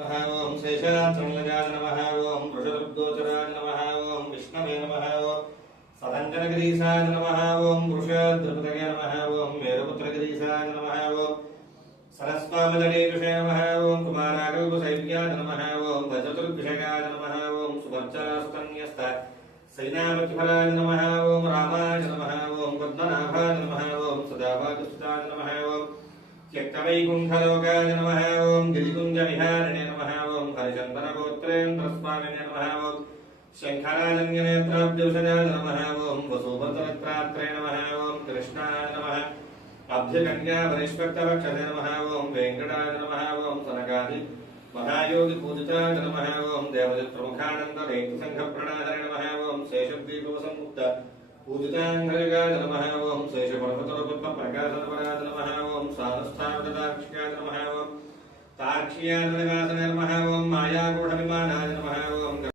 ओम शेषाचलजाय नमः ओम वृषदुर्गोचराय नमः ओम विष्णवे नमः ओम सदंजनगिरीशाय नमः ओम वृषद्रुपदगे नमः ओम मेरुपुत्रगिरीशाय नमः ओम सरस्वामदनेजुषे नमः ओम कुमारागल्पसैव्याय नमः ओम वज्रतुर्भिषगाय नमः ओम सुवर्चरास्तन्यस्त सैनापतिफलाय नमः ओम रामाय नमः ओम पद्मनाभाय नमः ओम सदाभागसुताय नमः ओम त्यक्तवैकुण्ठलोकाय नमः ओम गिरिकुञ्जविहारिणे नमः ओम हरिचन्दनगोत्रेन्द्रस्वामिने नमः ओम शङ्खराजन्यनेत्राब्जविषजाय नमः ओम वसुभद्रत्रात्रे नमः ओम कृष्णाय नमः अभ्यकन्यापरिष्पक्तवक्षसे नमः ओम वेङ्कटाय नमः ओम सनकादि महायोगिपूजिताय नमः ओम देवदत्प्रमुखानन्दनेत्रसङ्घप्रणाहरे नमः ओम शेषद्वीपसंयुक्त पूजिताङ्घ्रिगाय नमः ओम शेषपर्वतपद्मप्रकाशनपराय नमः ओम सानुस्थानदाक्षिकाय नमः ओम तार्क्ष्याय नमः ओम मायागुण